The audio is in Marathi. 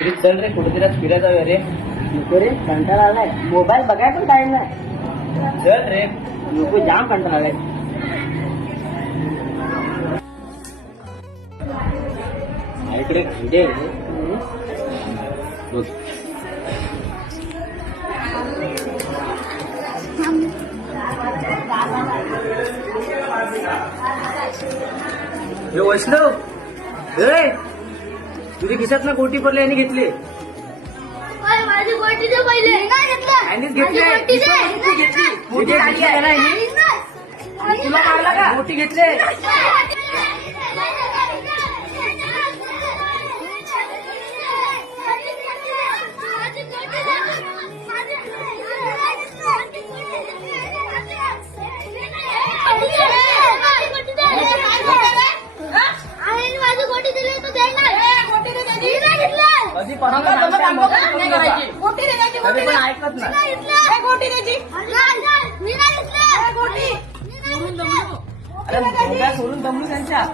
चल रे कुठेतरी आज फिरायला जाऊया रे. नको रे, कंटाळा आलाय. मोबाईल बघाय पण टाइम नाही. चल रे. नको, जाम कंटाळा आलाय. इकडे खंडे आहे रे. बघ. हे वैष्णव ए, तुझी खिशात ना गोटी पडली आणि घेतली. माझी गोटी दे पहिले. आणीच घेतली. गोटी दे. गोटी खाली आहे ना हिने? तुला मारला का? गोटी घेतली. माझी गोटी दिली तर देणार. गोटी दे त्याची. कधी पण गोटी दे त्याची. कधी पण ऐकत नाही. गोटी द्यायची. मी नाही घेतलं. गोटी अरे सोडून दमलो त्यांच्या.